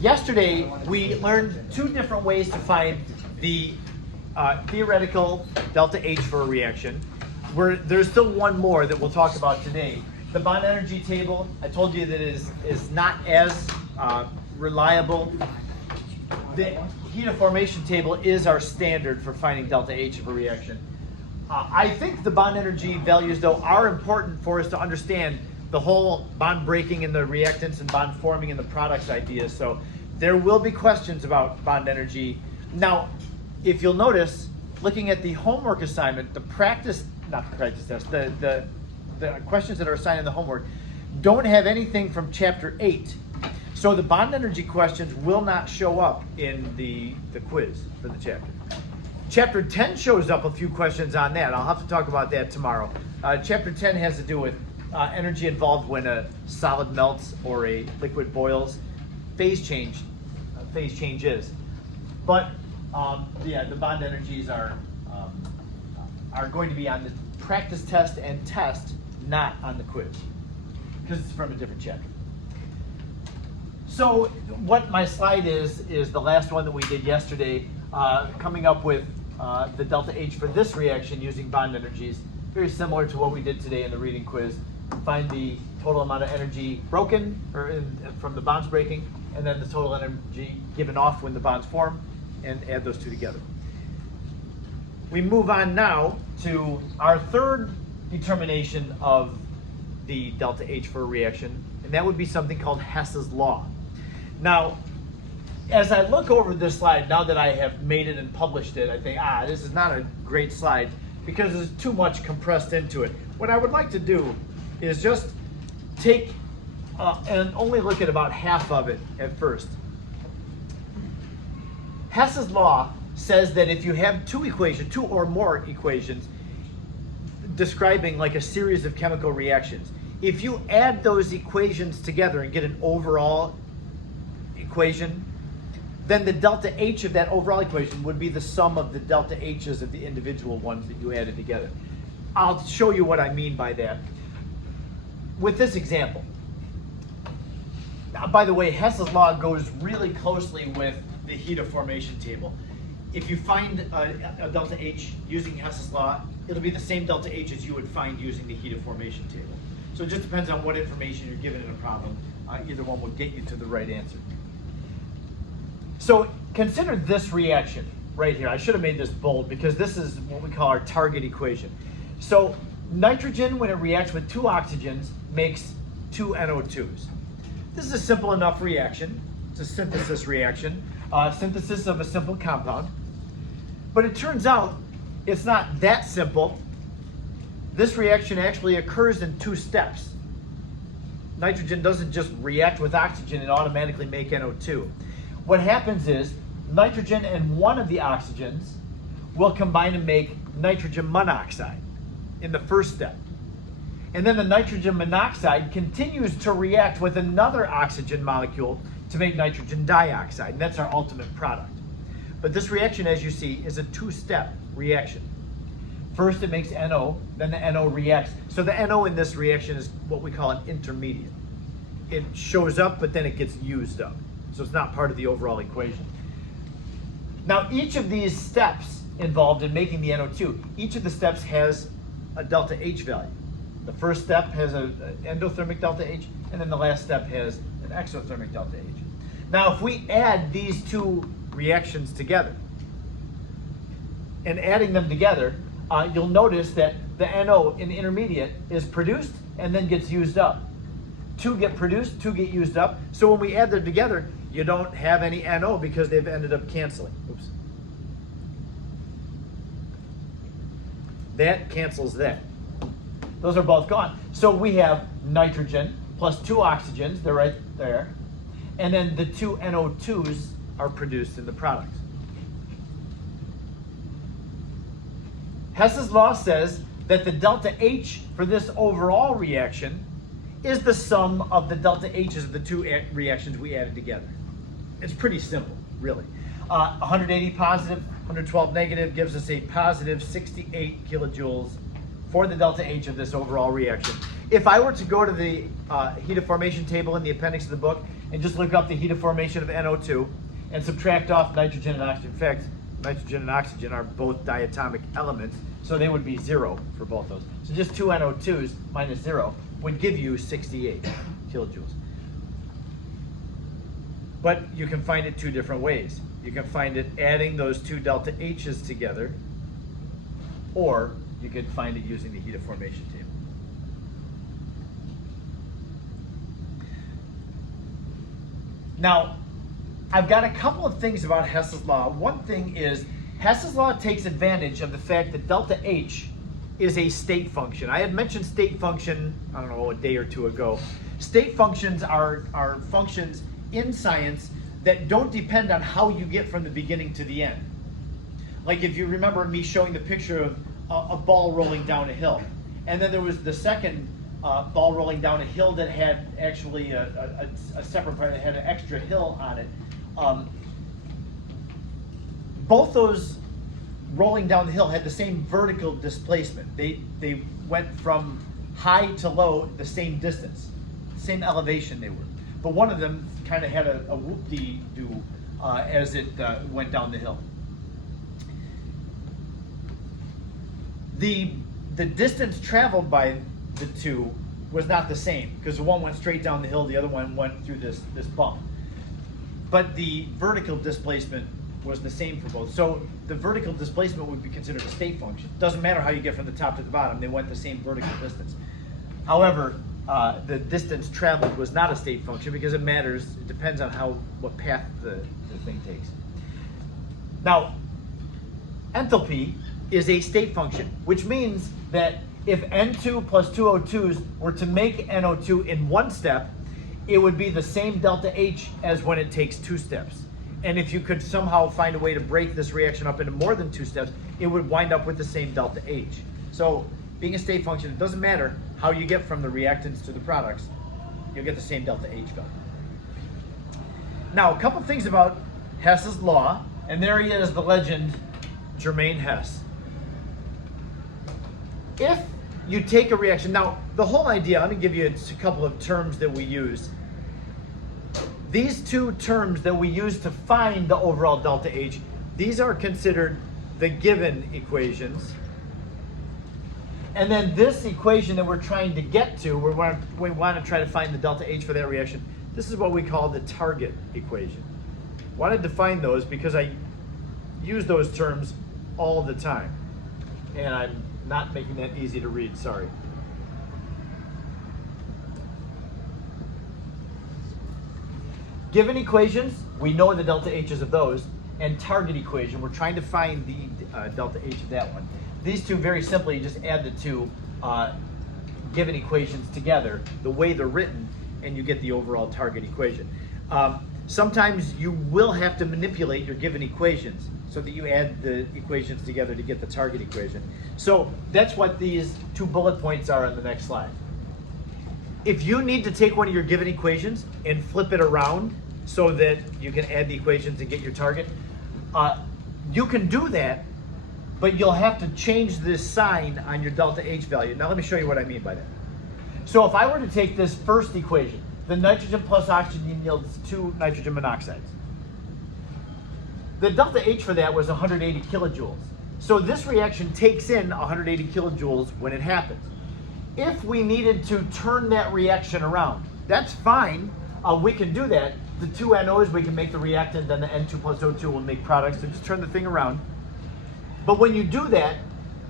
Yesterday, we learned two different ways to find the theoretical delta H for a reaction. There's still one more that we'll talk about today. The bond energy table, I told you that is not as reliable. The heat of formation table is our standard for finding delta H of a reaction. I think the bond energy values, though, are important for us to understand the whole bond breaking in the reactants and bond forming in the products ideas. So there will be questions about bond energy. Now, if you'll notice, looking at the homework assignment, the practice, not the practice test, the questions that are assigned in the homework don't have anything from chapter 8. So the bond energy questions will not show up in the quiz for the chapter. Chapter 10 shows up a few questions on that. I'll have to talk about that tomorrow. Chapter 10 has to do with energy involved when a solid melts or a liquid boils, phase changes. But yeah, the bond energies are going to be on the practice test and test, not on the quiz, because it's from a different chapter. So what my slide is the last one that we did yesterday, coming up with the delta H for this reaction using bond energies, very similar to what we did today in the reading quiz. Find the total amount of energy broken from the bonds breaking, and then the total energy given off when the bonds form, and add those two together. We move on now to our third determination of the delta H for a reaction, and that would be something called Hess's law. Now, as I look over this slide, now that I have made it and published it, I think, this is not a great slide because there's too much compressed into it. What I would like to do is just take and only look at about half of it at first. Hess's law says that if you have two or more equations describing like a series of chemical reactions, if you add those equations together and get an overall equation, then the delta H of that overall equation would be the sum of the delta H's of the individual ones that you added together. I'll show you what I mean by that with this example. Now, by the way, Hess's law goes really closely with the heat of formation table. If you find a delta H using Hess's law, it'll be the same delta H as you would find using the heat of formation table. So it just depends on what information you're given in a problem. Either one will get you to the right answer. So consider this reaction right here. I should have made this bold because this is what we call our target equation. So nitrogen, when it reacts with two oxygens, makes two NO2s. This is a simple enough reaction. It's a synthesis reaction, synthesis of a simple compound. But it turns out it's not that simple. This reaction actually occurs in two steps. Nitrogen doesn't just react with oxygen and automatically make NO2. What happens is nitrogen and one of the oxygens will combine to make nitrogen monoxide in the first step. And then the nitrogen monoxide continues to react with another oxygen molecule to make nitrogen dioxide, and that's our ultimate product. But this reaction, as you see, is a two-step reaction. First it makes NO, then the NO reacts. So the NO in this reaction is what we call an intermediate. It shows up, but then it gets used up. So it's not part of the overall equation. Now, each of these steps involved in making the NO2, each of the steps has a delta H value. The first step has an endothermic delta H, and then the last step has an exothermic delta H. Now, if we add these two reactions together, and adding them together, you'll notice that the NO in the intermediate is produced and then gets used up. Two get produced, two get used up. So when we add them together, you don't have any NO because they've ended up canceling. Oops. That cancels that. Those are both gone. So we have nitrogen plus two oxygens, they're right there. And then the two NO2s are produced in the product. Hess's law says that the delta H for this overall reaction is the sum of the delta H's of the two reactions we added together. It's pretty simple, really. 180 positive, 112 negative gives us a positive 68 kilojoules for the delta H of this overall reaction. If I were to go to the heat of formation table in the appendix of the book and just look up the heat of formation of NO2 and subtract off nitrogen and oxygen, in fact, nitrogen and oxygen are both diatomic elements, so they would be 0 for both those. So just 2 NO2s minus 0 would give you 68 kilojoules. But you can find it two different ways. You can find it adding those two delta H's together, or you can find it using the heat of formation table. Now, I've got a couple of things about Hess's law. One thing is Hess's law takes advantage of the fact that delta H is a state function. I had mentioned state function, I don't know, a day or two ago. State functions are functions in science that don't depend on how you get from the beginning to the end. Like if you remember me showing the picture of a ball rolling down a hill. And then there was the second ball rolling down a hill that had actually a separate part that had an extra hill on it. Both those rolling down the hill had the same vertical displacement. They went from high to low the same distance, same elevation they were. But one of them kind of had a whoop-de-doo as it went down the hill. The distance traveled by the two was not the same, because the one went straight down the hill, the other one went through this bump. But the vertical displacement was the same for both. So the vertical displacement would be considered a state function. Doesn't matter how you get from the top to the bottom, they went the same vertical distance. However, the distance traveled was not a state function because it matters, it depends on what path the thing takes. Now, enthalpy is a state function, which means that if N2 plus 2 O2s were to make NO2 in one step, it would be the same delta H as when it takes 2 steps. And if you could somehow find a way to break this reaction up into more than 2 steps, it would wind up with the same delta H. So being a state function, it doesn't matter how you get from the reactants to the products, you'll get the same delta H value. Now, a couple things about Hess's law, and there he is, the legend, Germain Hess. If you take a reaction, now the whole idea, let me give you a couple of terms that we use. These two terms that we use to find the overall delta H, these are considered the given equations. And then this equation that we're trying to get to, we want to try to find the delta H for that reaction, this is what we call the target equation. I wanted to find those because I use those terms all the time. And I'm not making that easy to read, sorry. Given equations, we know the delta H's of those, and target equation, we're trying to find the delta H of that one. These two, very simply, you just add the two given equations together, the way they're written, and you get the overall target equation. Sometimes you will have to manipulate your given equations so that you add the equations together to get the target equation. So that's what these 2 bullet points are on the next slide. If you need to take one of your given equations and flip it around so that you can add the equations and get your target, you can do that, but you'll have to change this sign on your delta H value. Now let me show you what I mean by that. So if I were to take this first equation, the nitrogen plus oxygen yields 2 nitrogen monoxides. The delta H for that was 180 kilojoules. So this reaction takes in 180 kilojoules when it happens. If we needed to turn that reaction around, that's fine. We can do that. The 2 NOs, we can make the reactant, then the N2 plus O2 will make products. So just turn the thing around. But when you do that,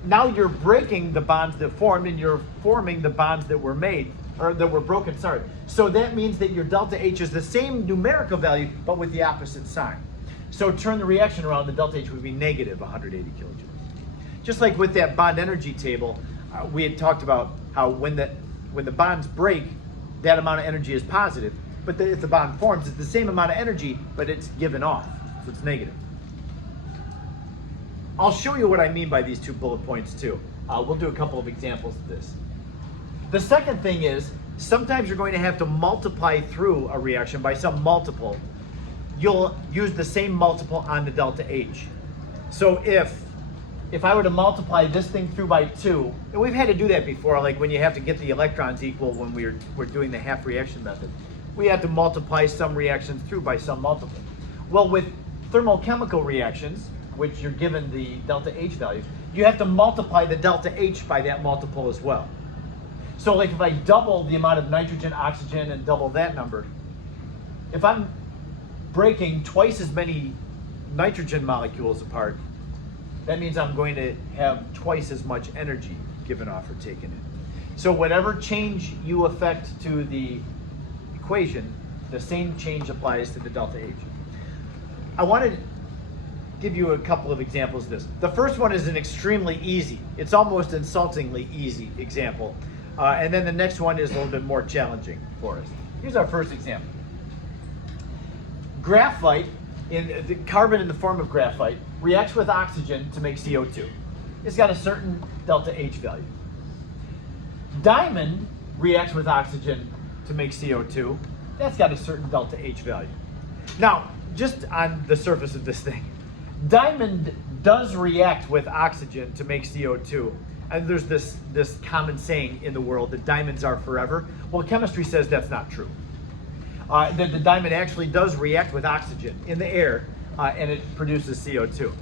now you're breaking the bonds that formed and you're forming the bonds that were made, or that were broken, sorry. So that means that your delta H is the same numerical value, but with the opposite sign. So turn the reaction around, the delta H would be negative 180 kilojoules. Just like with that bond energy table, we had talked about how when the bonds break, that amount of energy is positive, but if the bond forms, it's the same amount of energy, but it's given off, so it's negative. I'll show you what I mean by these 2 bullet points too. We'll do a couple of examples of this. The second thing is, sometimes you're going to have to multiply through a reaction by some multiple. You'll use the same multiple on the delta H. So if if I were to multiply this thing through by 2, and we've had to do that before, like when you have to get the electrons equal when we're doing the half reaction method. We have to multiply some reactions through by some multiple. Well, with thermochemical reactions, which you're given the delta H value, you have to multiply the delta H by that multiple as well. So like if I double the amount of nitrogen, oxygen, and double that number, if I'm breaking twice as many nitrogen molecules apart, that means I'm going to have twice as much energy given off or taken in. So whatever change you affect to the equation, the same change applies to the delta H. I want to give you a couple of examples of this. The first one is an extremely easy, it's almost insultingly easy example. And then the next one is a little bit more challenging for us. Here's our first example. Graphite, the carbon in the form of graphite, reacts with oxygen to make CO2. It's got a certain delta H value. Diamond reacts with oxygen to make CO2. That's got a certain delta H value. Now, just on the surface of this thing, diamond does react with oxygen to make CO2. And there's this common saying in the world that diamonds are forever. Well, chemistry says that's not true. That the diamond actually does react with oxygen in the air and it produces CO2.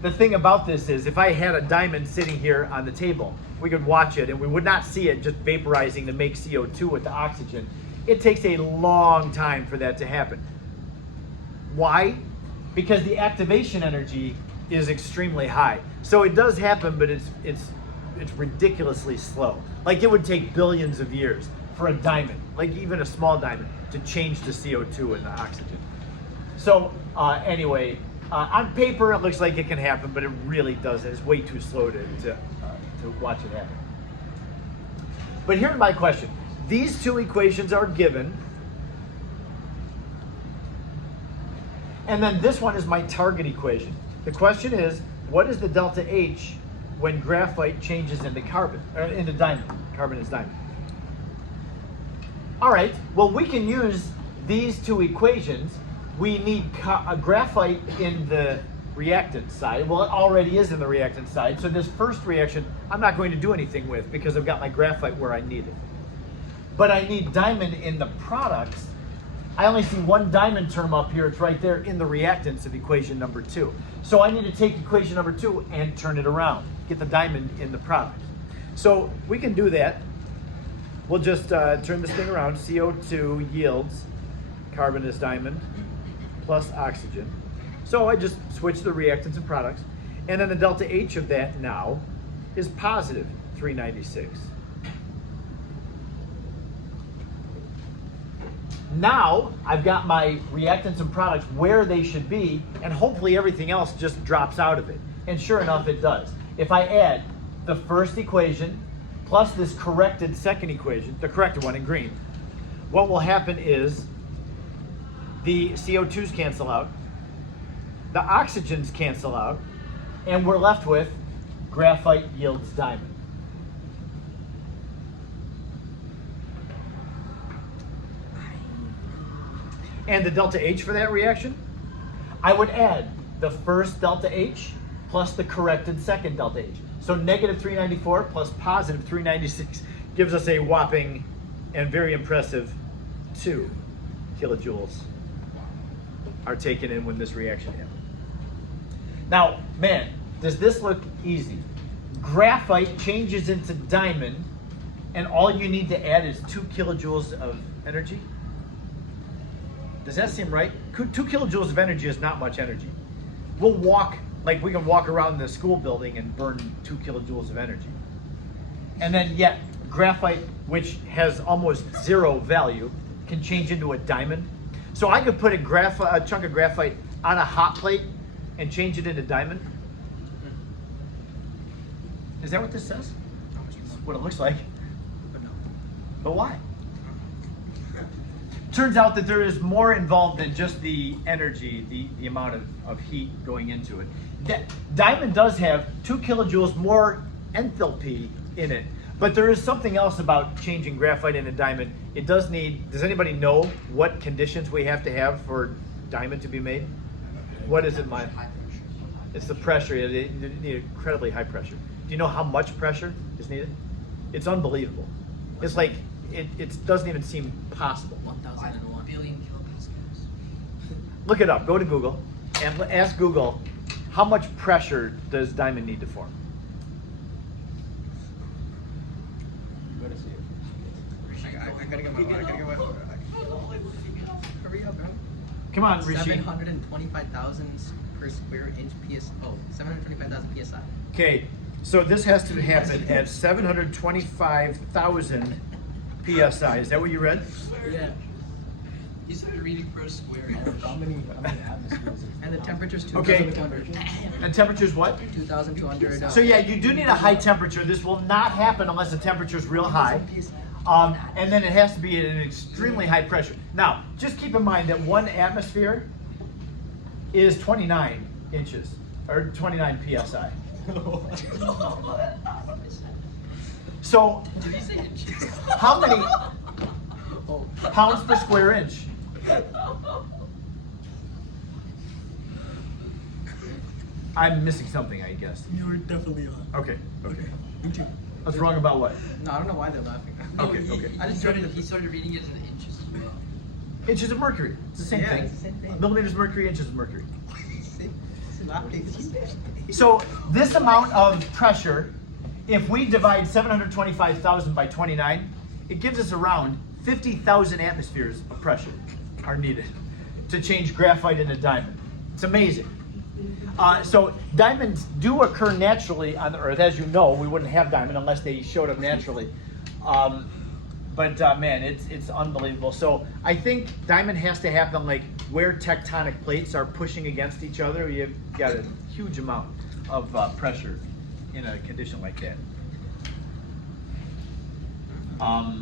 The thing about this is if I had a diamond sitting here on the table, we could watch it and we would not see it just vaporizing to make CO2 with the oxygen. It takes a long time for that to happen. Why? Because the activation energy is extremely high. So it does happen, but it's ridiculously slow. Like it would take billions of years for a diamond, like even a small diamond, to change the CO2 and the oxygen. So anyway, on paper it looks like it can happen, but it really doesn't. It's way too slow to watch it happen. But here's my question. These two equations are given, and then this one is my target equation. The question is, what is the delta H when graphite changes into carbon, or into diamond? Carbon is diamond. All right, well, we can use these two equations. We need a graphite in the reactant side. Well, it already is in the reactant side, so this first reaction I'm not going to do anything with because I've got my graphite where I need it. But I need diamond in the products. I only see one diamond term up here. It's right there in the reactants of equation number 2. So I need to take equation number 2 and turn it around, get the diamond in the product. So we can do that. We'll just turn this thing around. CO2 yields carbon is diamond plus oxygen. So I just switch the reactants and products. And then the delta H of that now is positive 396. Now I've got my reactants and products where they should be, and hopefully everything else just drops out of it. And sure enough, it does. If I add the first equation plus this corrected second equation, the corrected one in green, what will happen is the CO2s cancel out, the oxygens cancel out, and we're left with graphite yields diamond. And the delta H for that reaction, I would add the first delta H plus the corrected second delta H. So negative 394 plus positive 396 gives us a whopping and very impressive 2 kilojoules are taken in when this reaction happens. Now, man, does this look easy? Graphite changes into diamond, and all you need to add is 2 kilojoules of energy. Does that seem right? 2 kilojoules of energy is not much energy. We'll walk, like we can walk around the school building and burn 2 kilojoules of energy. And then yet, graphite, which has almost 0 value, can change into a diamond. So I could put a chunk of graphite on a hot plate and change it into diamond. Is that what this says? That's what it looks like. But why? Turns out that there is more involved than just the energy, the amount of heat going into it. Diamond does have 2 kilojoules more enthalpy in it, but there is something else about changing graphite into diamond. It does need, does anybody know what conditions we have to have for diamond to be made? What is it, Maya? It's the pressure. You need incredibly high pressure. Do you know how much pressure is needed? It's unbelievable. It's like, it doesn't even seem possible. 1,001 billion kilopascals. Look it up. Go to Google and ask Google, how much pressure does diamond need to form? I gotta get my phone. Hurry up, bro. Come on, Rishi. 725,000 per square inch PS. Oh, 725,000 psi. Okay, so this has to happen at 725,000 psi. Is that what you read? Yeah. He's reading per square inch. How many atmospheres is And the temperature's Okay. 2,200. And temperature's what? 2,200. So yeah, you do need a high temperature. This will not happen unless the temperature is real high. And then it has to be at an extremely high pressure. Now, just keep in mind that 1 atmosphere is 29 inches, or 29 psi. So, how many pounds per square inch? I'm missing something, I guess. You were definitely on. Okay, okay. Me too. I was wrong about what? No, I don't know why they're laughing. Okay, okay. He started reading it in inches as well. Inches of mercury. It's the same Yeah, thing. it's the same thing. Millimeters of mercury, inches of mercury. He's laughing. So this amount of pressure, if we divide 725,000 by 29, it gives us around 50,000 atmospheres of pressure are needed to change graphite into diamond. It's amazing. So diamonds do occur naturally on the Earth. As you know, we wouldn't have diamond unless they showed up naturally. But man, it's unbelievable. So I think diamond has to happen like where tectonic plates are pushing against each other. You've got a huge amount of pressure in a condition like that. I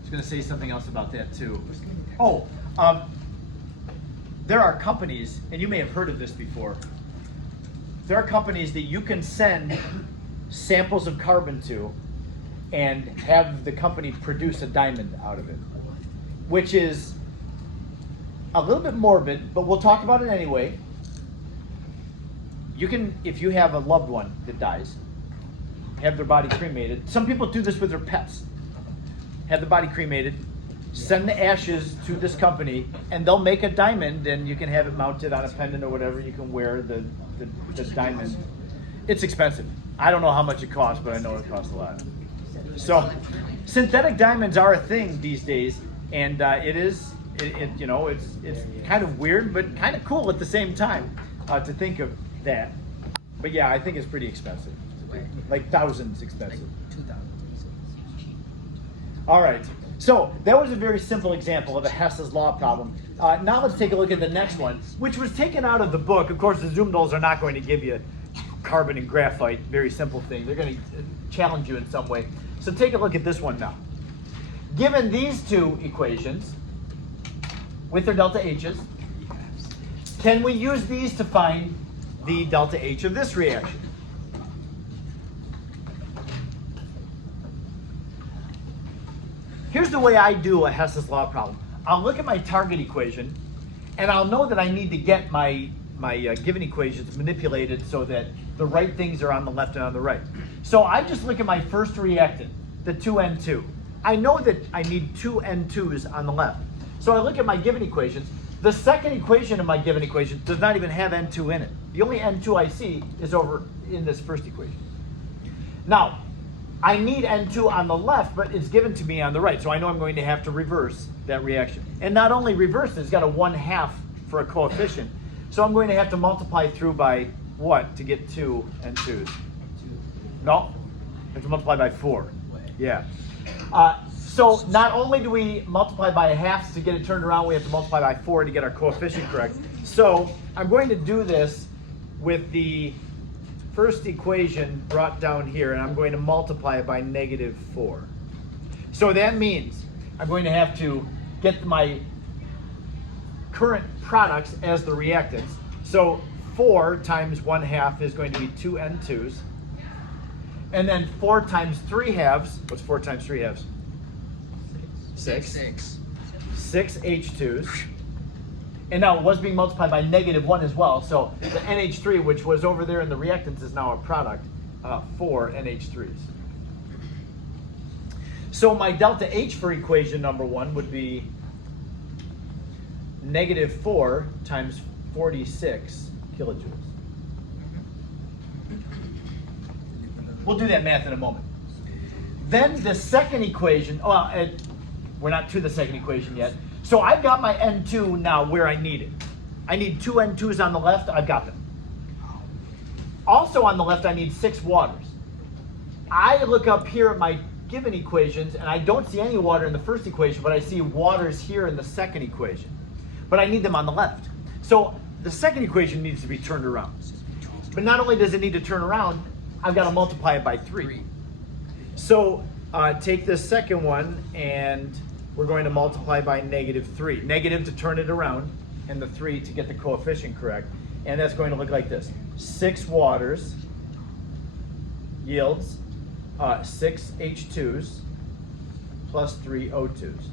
was going to say something else about that too. Oh, there are companies, and you may have heard of this before. There are companies that you can send samples of carbon to and have the company produce a diamond out of it, which is a little bit morbid, but we'll talk about it anyway. You can, if you have a loved one that dies, have their body cremated. Some people do this with their pets. Have the body cremated, send the ashes to this company, and they'll make a diamond, and you can have it mounted on a pendant or whatever. You can wear the diamond. It's expensive. I don't know how much it costs, but I know it costs a lot. So synthetic diamonds are a thing these days, and it's kind of weird, but kind of cool at the same time to think of that. But yeah, I think it's pretty expensive, like thousands expensive. Like 2,000. All right, so that was a very simple example of a Hess's Law problem. Now let's take a look at the next one, which was taken out of the book. Of course, the Zumdals are not going to give you carbon and graphite, very simple thing. They're going to challenge you in some way. So take a look at this one now. Given these two equations, with their delta H's, can we use these to find the delta H of this reaction? Here's the way I do a Hess's Law problem. I'll look at my target equation, and I'll know that I need to get my given equations manipulated so that the right things are on the left and on the right. So I just look at my first reactant, the 2N2. I know that I need 2 N2s on the left. So I look at my given equations. The second equation of my given equation does not even have N2 in it. The only N2 I see is over in this first equation. Now, I need N2 on the left, but it's given to me on the right, so I know I'm going to have to reverse that reaction. And not only reverse it, it's got a 1/2 for a coefficient. So I'm going to have to multiply through by what to get 2 N2s? No, I have to multiply by 4. Yeah. So not only do we multiply by 1/2 to get it turned around, we have to multiply by 4 to get our coefficient correct. So I'm going to do this with the first equation brought down here, and I'm going to multiply it by -4. So that means I'm going to have to get my current products as the reactants. So 4 times 1/2 is going to be 2 N2s. And then 4 times 3/2, what's 4 times 3/2? 6. 6 H2s. And now it was being multiplied by -1 as well. So the NH3, which was over there in the reactants, is now a product for NH3s. So my delta H for equation number 1 would be -4 times 46 kilojoules. We'll do that math in a moment. Then the second equation, we're not to the second equation yet. So I've got my N2 now where I need it. I need 2 N2s on the left, I've got them. Also on the left, I need 6 waters. I look up here at my given equations and I don't see any water in the first equation, but I see waters here in the second equation. But I need them on the left. So the second equation needs to be turned around. But not only does it need to turn around, I've got to multiply it by 3. So take this second one and we're going to multiply by -3. Negative to turn it around and the 3 to get the coefficient correct. And that's going to look like this. 6 waters yields 6 H2s plus 3 O2s.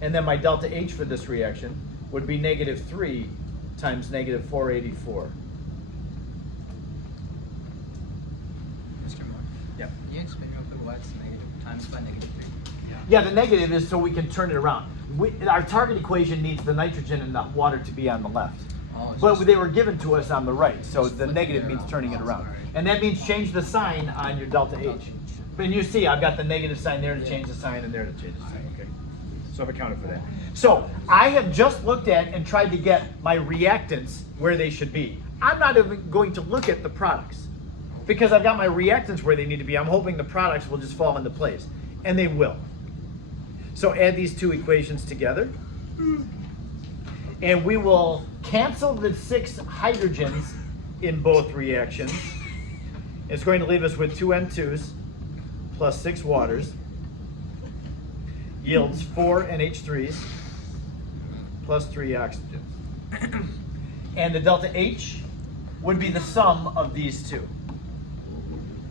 And then my delta H for this reaction would be -3 times -484. Mr. Moore? Yeah. Can you explain real quick why it's negative times by -3? Yeah, the negative is so we can turn it around. Our target equation needs the nitrogen and the water to be on the left. Oh, But they were given to us on the right, so the negative means turning it around. And that means change the sign on your delta H. But you see, I've got the negative sign there to change the sign and there to change the sign, okay? So I've accounted for that. So I have just looked at and tried to get my reactants where they should be. I'm not even going to look at the products because I've got my reactants where they need to be. I'm hoping the products will just fall into place, and they will. So add these two equations together, and we will cancel the 6 hydrogens in both reactions. It's going to leave us with 2 N2s plus 6 waters yields 4 NH3s plus 3 oxygens. And the delta H would be the sum of these two.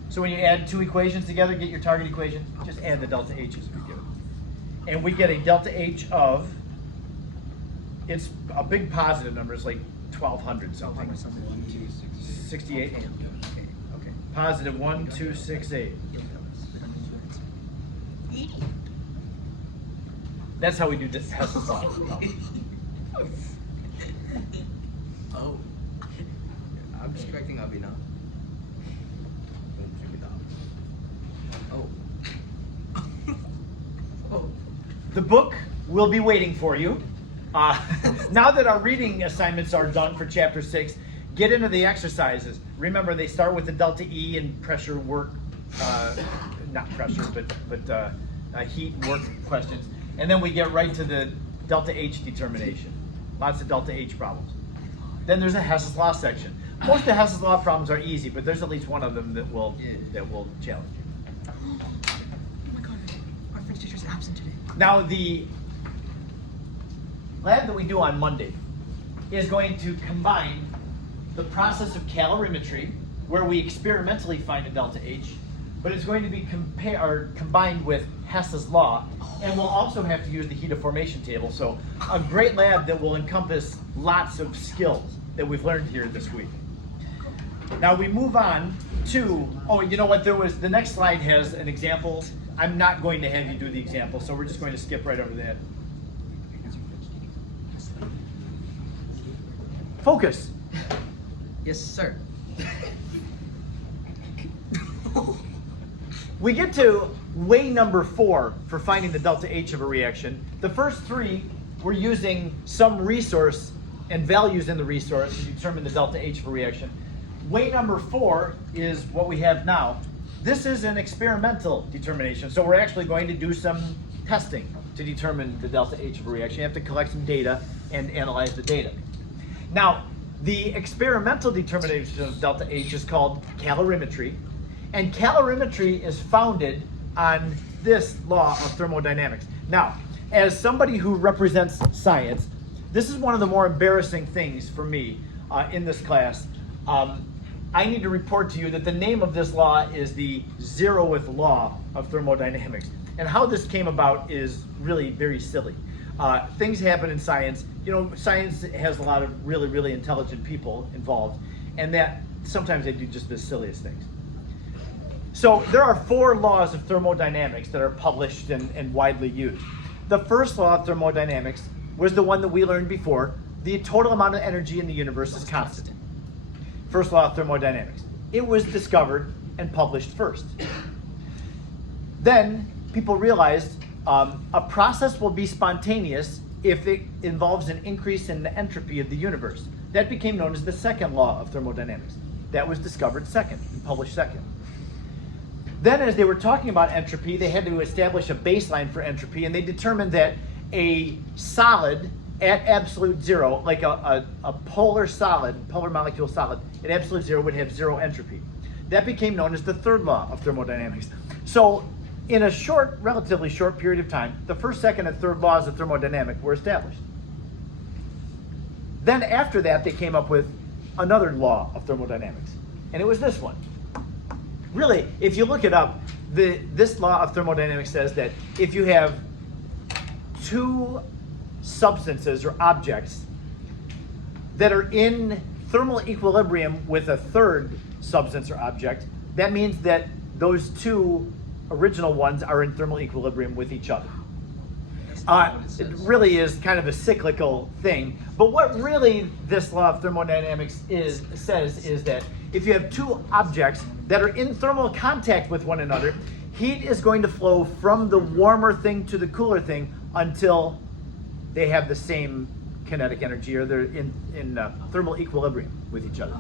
So when you add 2 equations together, get your target equation, just add the delta H's we give it. And we get a delta H of, it's a big positive number, it's like 1200 something. 68? Okay. Positive 1268. That's how we do this Hess's law. Oh. I'm just correcting Abhi now. Oh. Oh. The book will be waiting for you. Now that our reading assignments are done for chapter 6, get into the exercises. Remember, they start with the delta E and pressure work, not pressure, but heat and work questions. And then we get right to the delta H determination. Lots of delta H problems. Then there's a Hess's law section. Most of the Hess's law problems are easy, but there's at least one of them that will challenge you. Oh my god, our French teacher's absent today. Now the lab that we do on Monday is going to combine the process of calorimetry, where we experimentally find a delta H, but it's going to be combined with Hess's law, and we'll also have to use the heat of formation table. So a great lab that will encompass lots of skills that we've learned here this week. Now we move on to, oh, you know what, the next slide has an example. I'm not going to have you do the example, so we're just going to skip right over that. Focus. Yes, sir. We get to way number 4 for finding the delta H of a reaction. The first 3, we're using some resource and values in the resource to determine the delta H of a reaction. Way number 4 is what we have now. This is an experimental determination, so we're actually going to do some testing to determine the delta H of a reaction. You have to collect some data and analyze the data. Now, the experimental determination of delta H is called calorimetry, and calorimetry is founded on this law of thermodynamics. Now, as somebody who represents science, this is one of the more embarrassing things for me in this class. I need to report to you that the name of this law is the 0th law of thermodynamics. And how this came about is really very silly. things happen in science. You know, science has a lot of really, really intelligent people involved, and that sometimes they do just the silliest things. So there are 4 laws of thermodynamics that are published and widely used. The first law of thermodynamics was the one that we learned before. The total amount of energy in the universe is constant. First law of thermodynamics. It was discovered and published first. Then people realized a process will be spontaneous if it involves an increase in the entropy of the universe. That became known as the second law of thermodynamics. That was discovered second and published second. Then as they were talking about entropy, they had to establish a baseline for entropy, and they determined that a solid at absolute zero, like a polar solid, polar molecule solid, at absolute zero would have 0 entropy. That became known as the third law of thermodynamics. So in a short, relatively short period of time, the first, second, and third laws of thermodynamics were established. Then after that, they came up with another law of thermodynamics, and it was this one. Really, if you look it up, this law of thermodynamics says that if you have 2 substances or objects that are in thermal equilibrium with a third substance or object, that means that those 2 original ones are in thermal equilibrium with each other. It really is kind of a cyclical thing, but what really this law of thermodynamics says is that if you have 2 objects that are in thermal contact with one another, heat is going to flow from the warmer thing to the cooler thing until they have the same kinetic energy, or they're in thermal equilibrium with each other.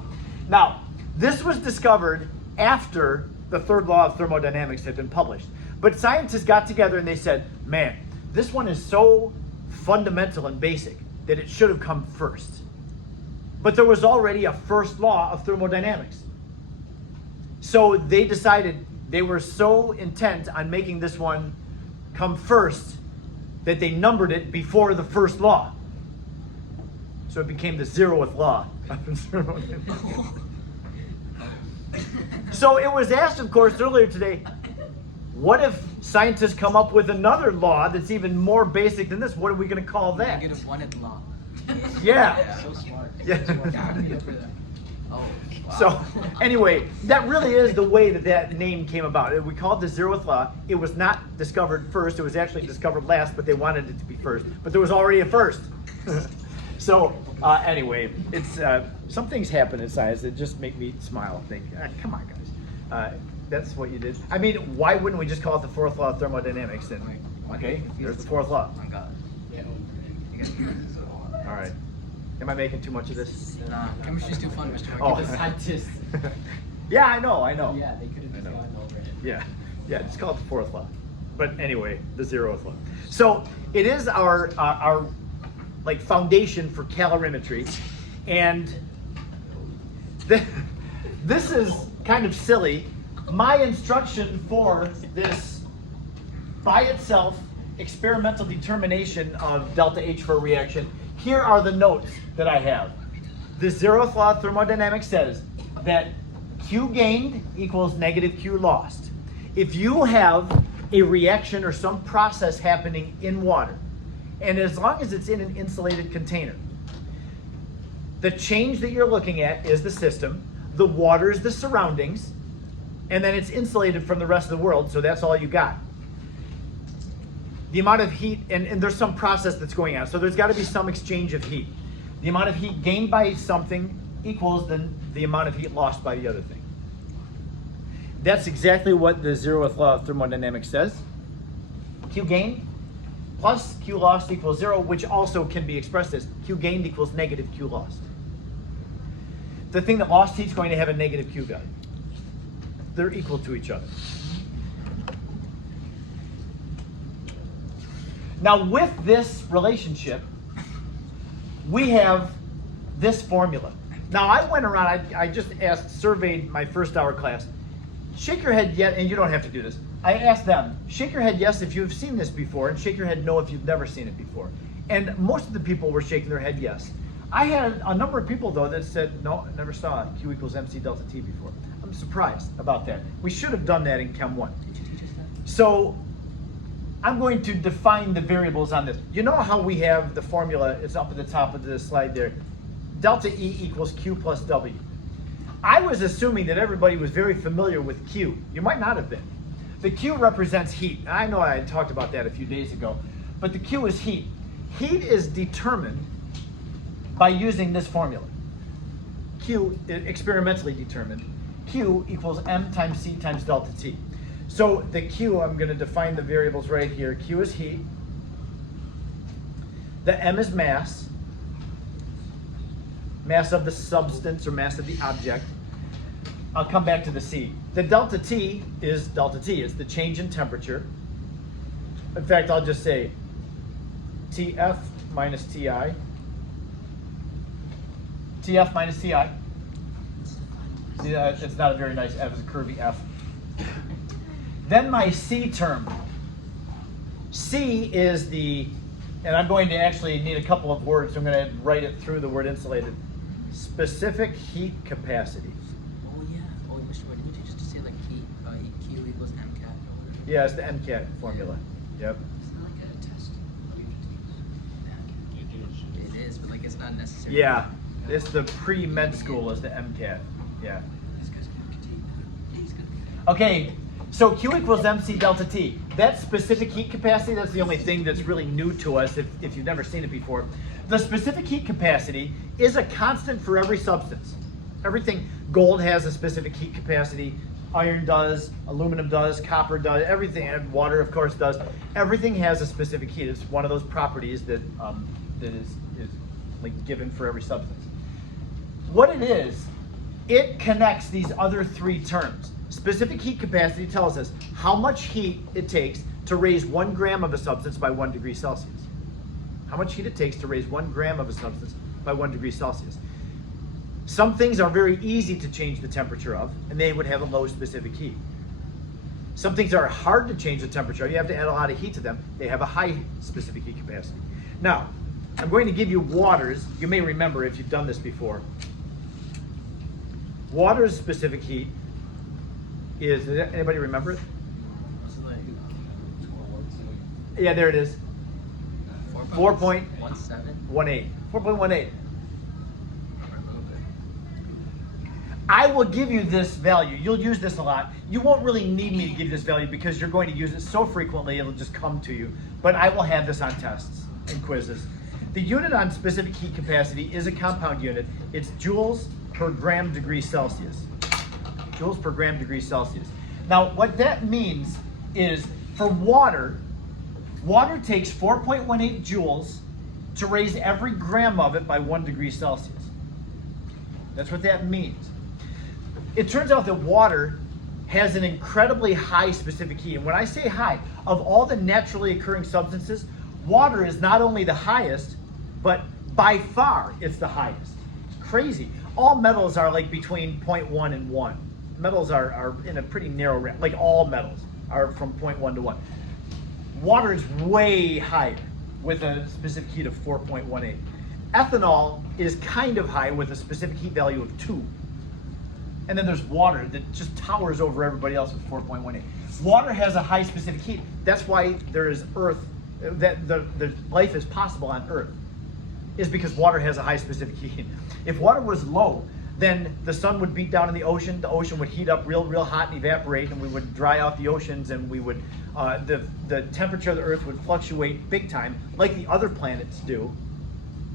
Now, this was discovered after the third law of thermodynamics had been published. But scientists got together and they said, man, this one is so fundamental and basic that it should have come first. But there was already a first law of thermodynamics. So they decided they were so intent on making this one come first that they numbered it before the first law. So it became the 0th law of thermodynamics. So it was asked, of course, earlier today, what if scientists come up with another law that's even more basic than this? What are we going to call that? -1th law. Yeah. So smart. Yeah. Oh, wow. So anyway, that really is the way that name came about. We called it the 0th law. It was not discovered first. It was actually discovered last, but they wanted it to be first. But there was already a first. So anyway, it's some things happen in science that just make me smile and think, come on, guys. That's what you did. I mean, why wouldn't we just call it the 4th law of thermodynamics then? Okay, there's the 4th law. Oh, God. All right. Am I making too much of this? Nah, chemistry's too fun, Mr. Oh. Marquez. The scientists. Yeah, I know. Yeah, they could have just gotten over it. Yeah, just call it the 4th law. But anyway, the 0th law. So it is our like foundation for calorimetry, and this is kind of silly. My instruction for this by itself experimental determination of delta H for a reaction, here are the notes that I have. The 0th law of thermodynamics says that Q gained equals negative Q lost. If you have a reaction or some process happening in water, and as long as it's in an insulated container, the change that you're looking at is the system, the water is the surroundings, and then it's insulated from the rest of the world, so that's all you got. The amount of heat, and there's some process that's going on, so there's got to be some exchange of heat. The amount of heat gained by something equals the amount of heat lost by the other thing. That's exactly what the 0th law of thermodynamics says. Q gained plus Q lost equals 0, which also can be expressed as Q gained equals negative Q lost. The thing that lost heat is going to have a negative Q value. They're equal to each other. Now with this relationship, we have this formula. Now I went around, I just surveyed my first hour class. Shake your head yes, and you don't have to do this. I asked them, shake your head yes if you've seen this before, and shake your head no if you've never seen it before. And most of the people were shaking their head yes. I had a number of people though that said, no, I never saw Q equals MC delta T before. I'm surprised about that. We should have done that in Chem 1. So I'm going to define the variables on this. You know how we have the formula, it's up at the top of the slide there. Delta E equals Q plus W. I was assuming that everybody was very familiar with Q. You might not have been. The Q represents heat. I know I had talked about that a few days ago, but the Q is heat. Heat is determined by using this formula. Q, experimentally determined. Q equals M times C times delta T. So the Q, I'm going to define the variables right here. Q is heat. The M is mass. Mass of the substance or mass of the object. I'll come back to the C. The delta T is delta T. It's the change in temperature. In fact, I'll just say TF minus TI. TF minus TI. See, it's not a very nice F, it's a curvy F. Then my C term. C is the, and I'm going to actually need a couple of words, so I'm going to write it through the word insulated. Specific heat capacity. Oh yeah. Oh, Mr. Wood, didn't you just say like Q equals MCAT or whatever? Yeah, it's the MCAT formula. Yep. Isn't that like a test? It is, but like it's not necessary. Yeah, it's the pre-med school is the MCAT. Yeah. Okay, so Q equals MC delta T. That specific heat capacity, that's the only thing that's really new to us if you've never seen it before. The specific heat capacity is a constant for every substance. Everything, gold has a specific heat capacity, iron does, aluminum does, copper does, everything, and water of course does. Everything has a specific heat. It's one of those properties that, that is like given for every substance. What it is, it connects these other three terms. Specific heat capacity tells us how much heat it takes to raise 1 gram of a substance by 1 degree Celsius. How much heat it takes to raise 1 gram of a substance by 1 degree Celsius. Some things are very easy to change the temperature of, and they would have a low specific heat. Some things are hard to change the temperature. You have to add a lot of heat to them. They have a high specific heat capacity. Now, I'm going to give you waters. You may remember if you've done this before. Water's specific heat is, does anybody remember it? Yeah, there it is. 4.18. 4.18. I will give you this value. You'll use this a lot. You won't really need me to give you this value because you're going to use it so frequently it'll just come to you. But I will have this on tests and quizzes. The unit on specific heat capacity is a compound unit. It's joules per gram degree Celsius. Joules per gram degree Celsius. Now what that means is for water, water takes 4.18 joules to raise every gram of it by 1 degree Celsius. That's what that means. It turns out that water has an incredibly high specific heat. And when I say high, of all the naturally occurring substances, water is not only the highest, but by far it's the highest. It's crazy. All metals are like between 0.1 and 1. Metals are in a pretty narrow range, like all metals are from 0.1 to 1. Water is way higher with a specific heat of 4.18. Ethanol is kind of high with a specific heat value of 2. And then there's water that just towers over everybody else with 4.18. Water has a high specific heat. That's why there is Earth, that the life is possible on Earth, is because water has a high specific heat. If water was low, then the sun would beat down in the ocean would heat up real hot and evaporate, and we would dry out the oceans, and we would, the temperature of the Earth would fluctuate big time, like the other planets do.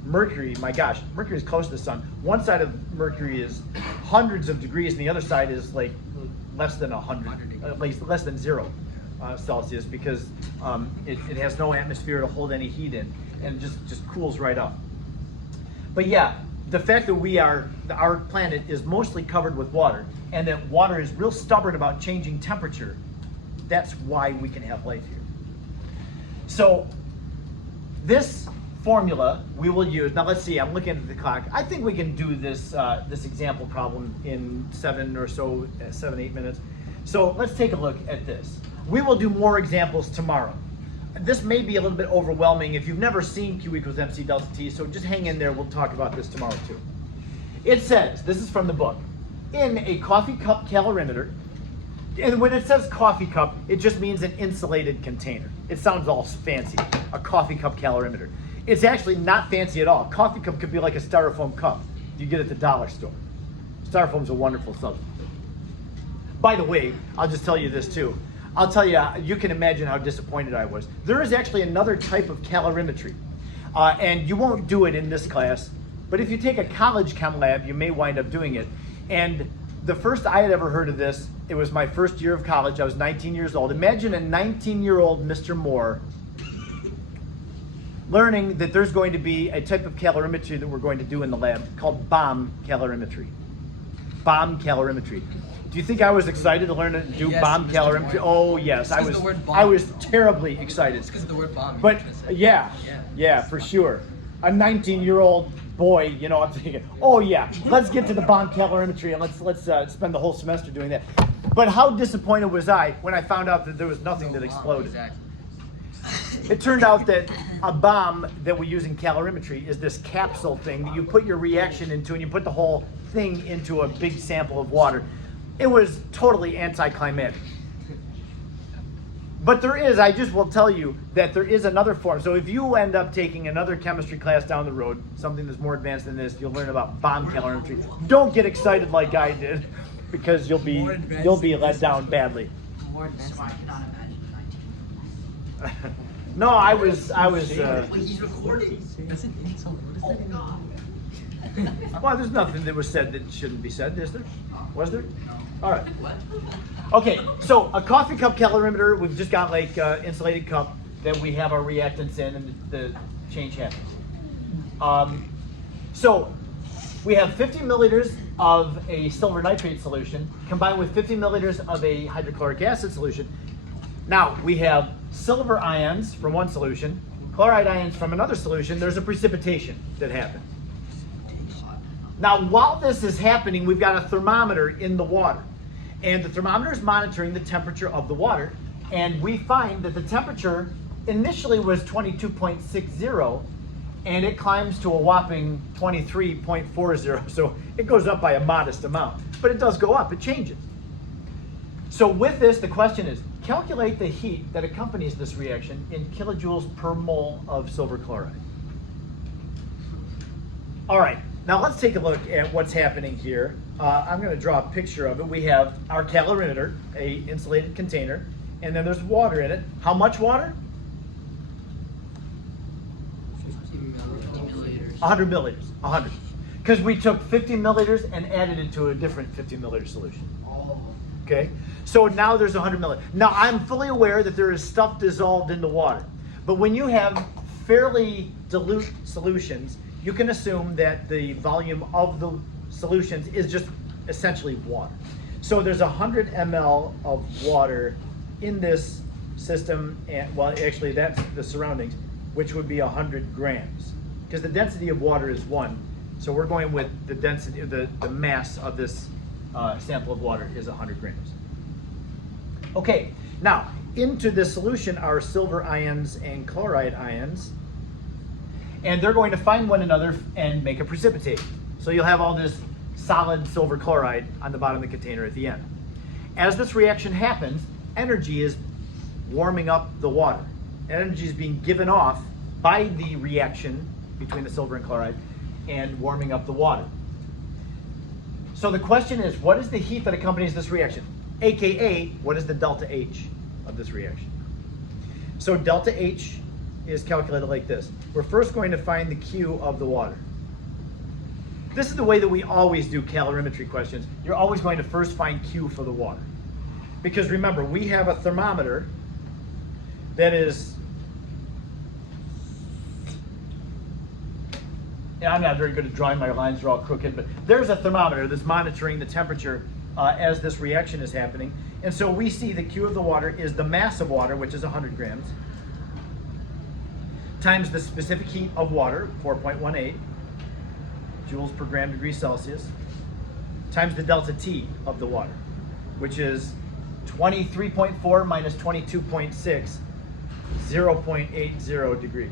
Mercury, my gosh, Mercury is close to the sun. One side of Mercury is hundreds of degrees, and the other side is like less than 100, at least less than 0 Celsius, because it has no atmosphere to hold any heat in, and it just cools right up. But yeah, the fact that our planet is mostly covered with water, and that water is real stubborn about changing temperature, that's why we can have life here. So this formula we will use. Now let's see, I'm looking at the clock. I think we can do this this example problem in 7 or so, 7-8 minutes. So let's take a look at this. We will do more examples tomorrow. This may be a little bit overwhelming if you've never seen Q equals MC delta T, so just hang in there, we'll talk about this tomorrow too. It says, this is from the book, in a coffee cup calorimeter, and when it says coffee cup, it just means an insulated container. It sounds all fancy, a coffee cup calorimeter. It's actually not fancy at all. A coffee cup could be like a styrofoam cup you get at the dollar store. Styrofoam's a wonderful substance. By the way, I'll just tell you this too. I'll tell you, you can imagine how disappointed I was. There is actually another type of calorimetry, and you won't do it in this class, but if you take a college chem lab, you may wind up doing it. And the first I had ever heard of this, it was my first year of college. I was 19 years old. Imagine a 19-year-old Mr. Moore learning that there's going to be a type of calorimetry that we're going to do in the lab called bomb calorimetry. Bomb calorimetry. Do you think I was excited to learn to do Yes, bomb Mr. calorimetry? Moore. Oh yes, I Because was. the word bomb. I was terribly excited. It's because of the word bomb. But yeah, for sure. A 19-year-old boy, you know, I'm thinking, oh yeah, let's get to the bomb calorimetry and let's spend the whole semester doing that. But how disappointed was I when I found out that there was nothing that exploded? Exactly. It turned out that a bomb that we use in calorimetry is this capsule thing that you put your reaction into, and you put the whole thing into a big sample of water. It was totally anticlimactic. But there is, I just will tell you that there is another form. So if you end up taking another chemistry class down the road, something that's more advanced than this, you'll learn about bomb calorimetry. Don't get excited like I did, because you'll be let down badly. More advanced. So I cannot imagine 19. No, I was. He's recording. That's an insult. What is that? God. Well, there's nothing that was said that shouldn't be said, is there? Was there? All right. What? Okay, so a coffee cup calorimeter, we've just got like insulated cup that we have our reactants in, and the change happens. So we have 50 milliliters of a silver nitrate solution combined with 50 milliliters of a hydrochloric acid solution. Now we have silver ions from one solution, chloride ions from another solution. There's a precipitation that happens. Now, while this is happening, we've got a thermometer in the water. And the thermometer is monitoring the temperature of the water. And we find that the temperature initially was 22.60, and it climbs to a whopping 23.40. So it goes up by a modest amount. But it does go up, it changes. So with this, the question is, calculate the heat that accompanies this reaction in kilojoules per mole of silver chloride. All right. Now let's take a look at what's happening here. I'm going to draw a picture of it. We have our calorimeter, a insulated container, and then there's water in it. How much water? 50 milliliters. 100 milliliters. 100. Because we took 50 milliliters and added it to a different 50 milliliter solution. Oh. Okay? So now there's 100 milliliters. Now I'm fully aware that there is stuff dissolved in the water. But when you have fairly dilute solutions, you can assume that the volume of the solutions is just essentially water. So there's 100 ml of water in this system, and well, actually that's the surroundings, which would be 100 grams. Because the density of water is 1. So we're going with the density, the mass of this sample of water is 100 grams. Okay, now into this solution are silver ions and chloride ions, and they're going to find one another and make a precipitate. So you'll have all this solid silver chloride on the bottom of the container at the end. As this reaction happens, energy is warming up the water. Energy is being given off by the reaction between the silver and chloride and warming up the water. So the question is, what is the heat that accompanies this reaction? AKA, what is the delta H of this reaction? So delta H is calculated like this. We're first going to find the Q of the water. This is the way that we always do calorimetry questions. You're always going to first find Q for the water. Because remember, we have a thermometer that is, and I'm not very good at drawing, my lines are all crooked, but there's a thermometer that's monitoring the temperature as this reaction is happening. And so we see the Q of the water is the mass of water, which is 100 grams, times the specific heat of water, 4.18 joules per gram degree Celsius, times the delta T of the water, which is 23.4 minus 22.6, 0.80 degrees.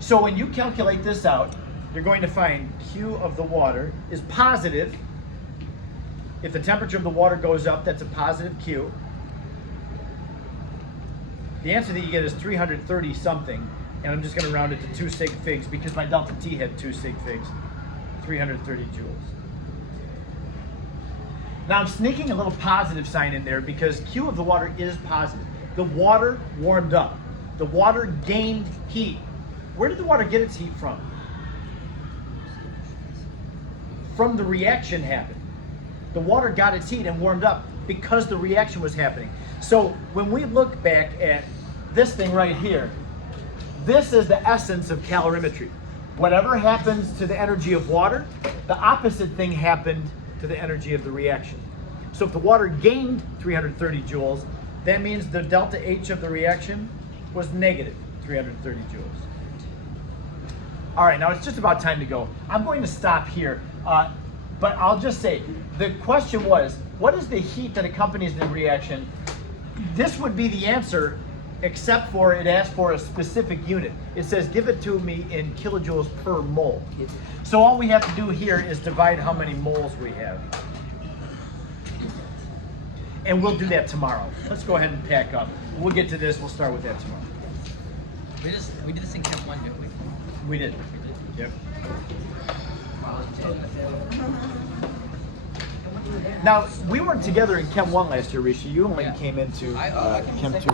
So when you calculate this out, you're going to find Q of the water is positive. If the temperature of the water goes up, that's a positive Q. The answer that you get is 330 something, and I'm just going to round it to 2 sig figs because my delta T had 2 sig figs, 330 joules. Now I'm sneaking a little positive sign in there because Q of the water is positive. The water warmed up. The water gained heat. Where did the water get its heat from? From the reaction happened. The water got its heat and warmed up because the reaction was happening. So when we look back at this thing right here, this is the essence of calorimetry. Whatever happens to the energy of water, the opposite thing happened to the energy of the reaction. So if the water gained 330 joules, that means the delta H of the reaction was negative 330 joules. All right, now it's just about time to go. I'm going to stop here, but I'll just say, the question was, what is the heat that accompanies the reaction? This would be the answer, except for it asks for a specific unit. It says, give it to me in kilojoules per mole. So all we have to do here is divide how many moles we have. And we'll do that tomorrow. Let's go ahead and pack up. We'll get to this, we'll start with that tomorrow. We did this in Chem 1, didn't we? We did. Yep. Now, we weren't together in Chem 1 last year, Rishi. You only came into Chem 2.